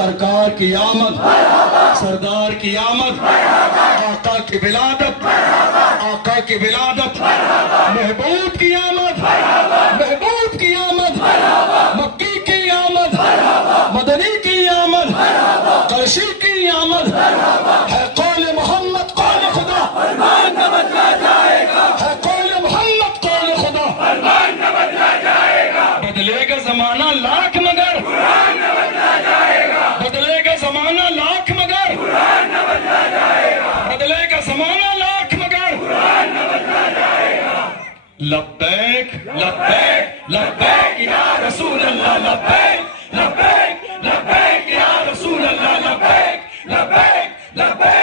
سرکار کی آمد، سردار کی آمد، آقا کی ولادت، آقا کی ولادت، محبوب کی آمد، محبوب کی آمد، مکی کی آمد، مدنی کی آمد، قرشی کی آمد، ہے قول محمد قول خدا، فرمان نہ بدلا جائے گا، ہے قول محمد قول خدا، فرمان نہ بدلا جائے گا، بدلے گا زمانہ لاکھ مگر، قرآن نہ بدلا جائے گا، بدلے گا زمانہ لاکھ مگر، قرآن نہ بدلا جائے گا، بدلے گا زمانہ لاکھ مگر، قرآن نہ بدلا جائے گا۔ لبیک لبیک لبیک یا رسول اللہ، لبیک لبیک لبیک یا رسول اللہ، لبیک لبیک لبیک